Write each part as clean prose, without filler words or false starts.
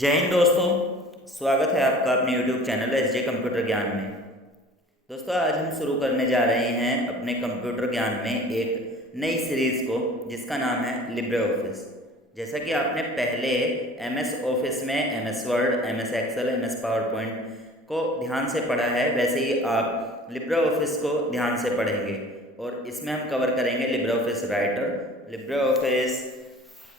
जय हिंद दोस्तों, स्वागत है आपका अपने YouTube चैनल SJ कंप्यूटर ज्ञान में। दोस्तों आज हम शुरू करने जा रहे हैं अपने कंप्यूटर ज्ञान में एक नई सीरीज़ को जिसका नाम है लिब्रे ऑफिस। जैसा कि आपने पहले MS ऑफिस में MS word, MS Excel, MS PowerPoint को ध्यान से पढ़ा है, वैसे ही आप लिब्रे ऑफिस को ध्यान से पढ़ेंगे। और इसमें हम कवर करेंगे LibreOffice Writer, LibreOffice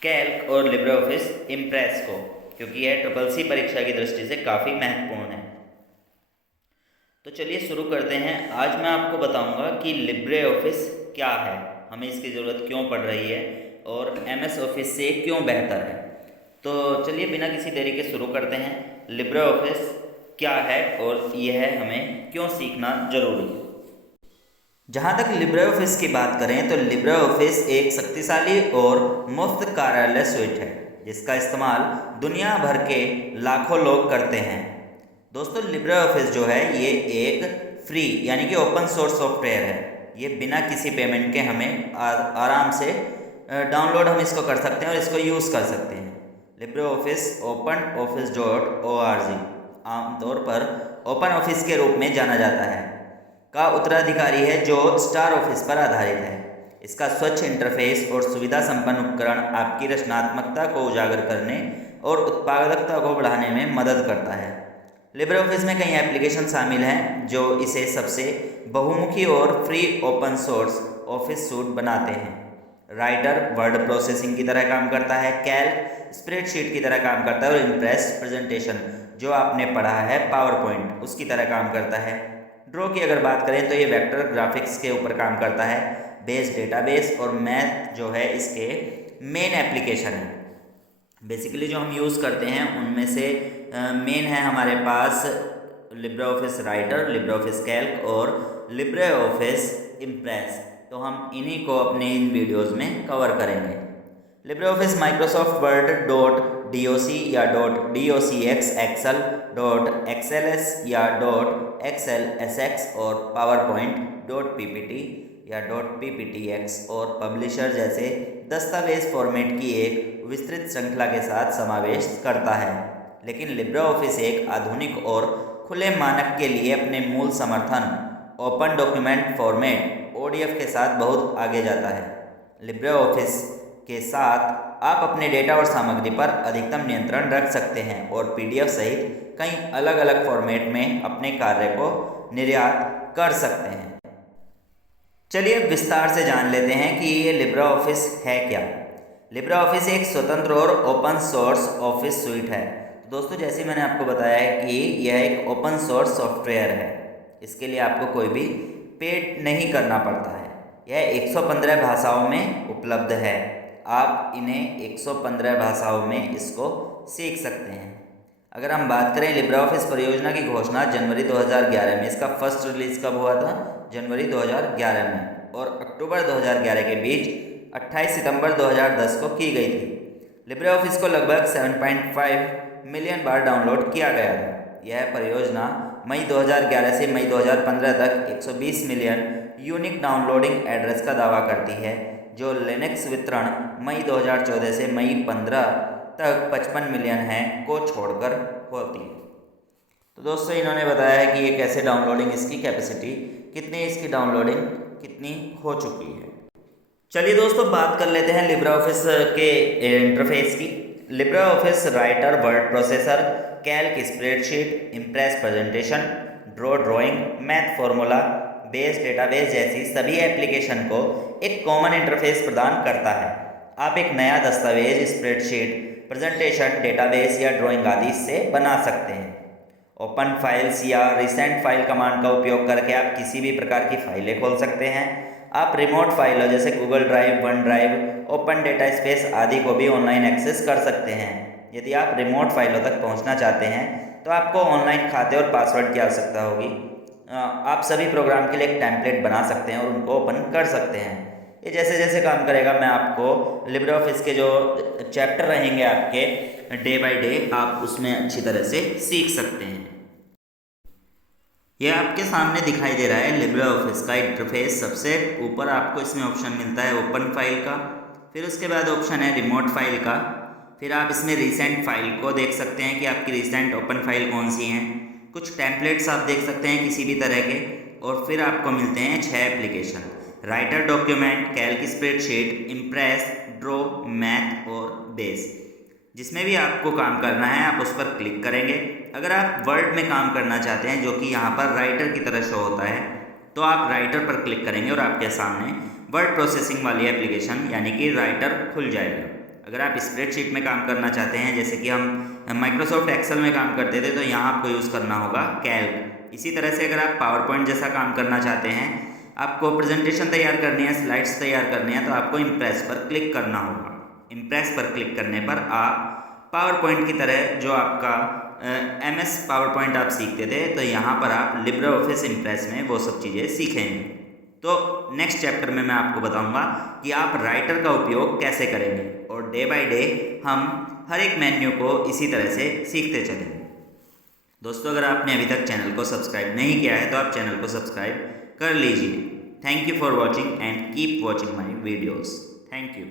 Calc और लिब्रे ऑफिस इम्प्रेस को, क्योंकि यह ट्रिपल परीक्षा की दृष्टि से काफ़ी महत्वपूर्ण है। तो चलिए शुरू करते हैं। आज मैं आपको बताऊंगा कि लिब्रे ऑफिस क्या है, हमें इसकी ज़रूरत क्यों पड़ रही है और MS ऑफिस से क्यों बेहतर है। तो चलिए बिना किसी देरी के शुरू करते हैं। लिब्रे ऑफिस क्या है और यह हमें क्यों सीखना जरूरी है। जहाँ तक लिब्रे ऑफिस की बात करें तो लिब्रे ऑफिस एक शक्तिशाली और मुफ्त कार्यालय स्यूट है जिसका इस्तेमाल दुनिया भर के लाखों लोग करते हैं। दोस्तों लिब्रे ऑफिस जो है ये एक फ्री यानी कि ओपन सोर्स सॉफ्टवेयर है। ये बिना किसी पेमेंट के हमें आराम से डाउनलोड हम इसको कर सकते हैं और इसको यूज़ कर सकते हैं। लिब्रे ऑफिस openoffice.org आमतौर पर ओपन ऑफिस के रूप में जाना जाता है का उत्तराधिकारी है जो स्टार ऑफिस पर आधारित है। इसका स्वच्छ इंटरफेस और सुविधा संपन्न उपकरण आपकी रचनात्मकता को उजागर करने और उत्पादकता को बढ़ाने में मदद करता है। लिब्रे ऑफिस में कई एप्लीकेशन शामिल हैं जो इसे सबसे बहुमुखी और free open source office suit बनाते हैं। राइटर वर्ड प्रोसेसिंग की तरह काम करता है, कैल्क स्प्रेडशीट की तरह काम करता है और इम्प्रेस प्रेजेंटेशन जो आपने पढ़ा है पावर पॉइंट उसकी तरह काम करता है। ड्रॉ की अगर बात करें तो ये वेक्टर ग्राफिक्स के ऊपर काम करता है। बेस डेटाबेस और मैथ जो है इसके मेन एप्लीकेशन है। बेसिकली जो हम यूज़ करते हैं उनमें से मेन है हमारे पास LibreOffice Writer, LibreOffice Calc और लिब्रे ऑफिस इम्प्रेस। तो हम इन्हीं को अपने इन वीडियोज़ में कवर करेंगे। LibreOffice Microsoft Word .doc या .docx, एक्सेल .xls या .xlsx और पावर पॉइंट .ppt या .pptx और पब्लिशर जैसे दस्तावेज फॉर्मेट की एक विस्तृत श्रृंखला के साथ समावेश करता है। लेकिन लिब्रे ऑफिस एक आधुनिक और खुले मानक के लिए अपने मूल समर्थन ओपन डॉक्यूमेंट फॉर्मेट ODF के साथ बहुत आगे जाता है। लिब्रे ऑफिस के साथ आप अपने डेटा और सामग्री पर अधिकतम नियंत्रण रख सकते हैं और PDF सहित कई अलग अलग फॉर्मेट में अपने कार्य को निर्यात कर सकते हैं। चलिए अब विस्तार से जान लेते हैं कि ये लिब्रे ऑफिस है क्या। लिब्रे ऑफिस एक स्वतंत्र और ओपन सोर्स ऑफिस सूट है। दोस्तों जैसे मैंने आपको बताया है कि यह एक ओपन सोर्स सॉफ्टवेयर है, इसके लिए आपको कोई भी पेड नहीं करना पड़ता है। यह 115 भाषाओं में उपलब्ध है। आप इन्हें 115 भाषाओं में इसको सीख सकते हैं। अगर हम बात करें लिब्रे ऑफिस परियोजना की घोषणा जनवरी 2011 में, इसका फर्स्ट रिलीज कब हुआ था? जनवरी 2011 में, और अक्टूबर 2011 के बीच 28 सितंबर 2010 को की गई थी। लिब्रे ऑफिस को लगभग 7.5 मिलियन बार डाउनलोड किया गया था। यह परियोजना मई 2011 से मई 2015 तक 120 मिलियन यूनिक डाउनलोडिंग एड्रेस का दावा करती है, जो लिनक्स वितरण मई 2014 से मई 15 तक 55 मिलियन है को छोड़कर होती है। तो दोस्तों इन्होंने बताया है कि ये कैसे डाउनलोडिंग, इसकी कैपेसिटी कितनी, इसकी डाउनलोडिंग कितनी हो चुकी है। चलिए दोस्तों बात कर लेते हैं लिब्रे ऑफिस के इंटरफेस की। Libre office writer word processor, Calc spreadsheet, impress presentation, drawing, math formula, base database जैसी सभी एप्लीकेशन को एक कॉमन इंटरफेस प्रदान करता है। आप एक नया दस्तावेज, स्प्रेडशीट, प्रेजेंटेशन, डेटाबेस या ड्राइंग आदि से बना सकते हैं। ओपन फाइल्स या रिसेंट फाइल कमांड का उपयोग करके आप किसी भी प्रकार की फाइलें खोल सकते हैं। आप रिमोट फाइलों जैसे Google drive, one drive, open data space आदि को भी ऑनलाइन एक्सेस कर सकते हैं। यदि आप रिमोट फाइलों तक पहुंचना चाहते हैं तो आपको ऑनलाइन खाते और पासवर्ड की आवश्यकता होगी। आप सभी प्रोग्राम के लिए एक टेम्पलेट बना सकते हैं और उनको ओपन कर सकते हैं। ये जैसे जैसे काम करेगा मैं आपको लिब्रे ऑफिस के जो चैप्टर रहेंगे आपके डे बाय डे, आप उसमें अच्छी तरह से सीख सकते हैं। यह आपके सामने दिखाई दे रहा है लिब्रे ऑफिस का इंटरफेस। सबसे ऊपर आपको इसमें ऑप्शन मिलता है ओपन फाइल का, फिर उसके बाद ऑप्शन है रिमोट फाइल का, फिर आप इसमें रिसेंट फाइल को देख सकते हैं कि आपकी रिसेंट ओपन फाइल कौन सी हैं। कुछ टेम्पलेट्स आप देख सकते हैं किसी भी तरह के। और फिर आपको मिलते हैं 6 application: Writer document, Calc spreadsheet, Impress, Draw, Math और बेस। जिसमें भी आपको काम करना है आप उस पर क्लिक करेंगे। अगर आप वर्ड में काम करना चाहते हैं जो कि यहाँ पर राइटर की तरह शो होता है, तो आप राइटर पर क्लिक करेंगे और आपके सामने वर्ड प्रोसेसिंग वाली एप्लीकेशन यानी कि राइटर खुल जाएगा। अगर आप स्प्रेडशीट में काम करना चाहते हैं, जैसे कि हम माइक्रोसॉफ्ट एक्सेल में काम करते थे, तो यहाँ आपको यूज़ करना होगा कैल्क। इसी तरह से अगर आप पावर पॉइंट जैसा काम करना चाहते हैं, आपको प्रेजेंटेशन तैयार करनी है, स्लाइड्स तैयार करनी है, तो आपको इम्प्रेस पर क्लिक करना होगा। इम्प्रेस पर क्लिक करने पर आप पावर पॉइंट की तरह जो आपका MS पावर पॉइंट आप सीखते थे, तो यहाँ पर आप लिब्रे ऑफिस इम्प्रेस में वो सब चीज़ें सीखेंगे। तो नेक्स्ट चैप्टर में मैं आपको बताऊंगा कि आप राइटर का उपयोग कैसे करेंगे, और डे बाय डे हम हर एक मेन्यू को इसी तरह से सीखते चलेंगे। दोस्तों, अगर आपने अभी तक चैनल को सब्सक्राइब नहीं किया है तो आप चैनल को सब्सक्राइब कर लीजिए। Thank you for watching and keep watching my videos. Thank you.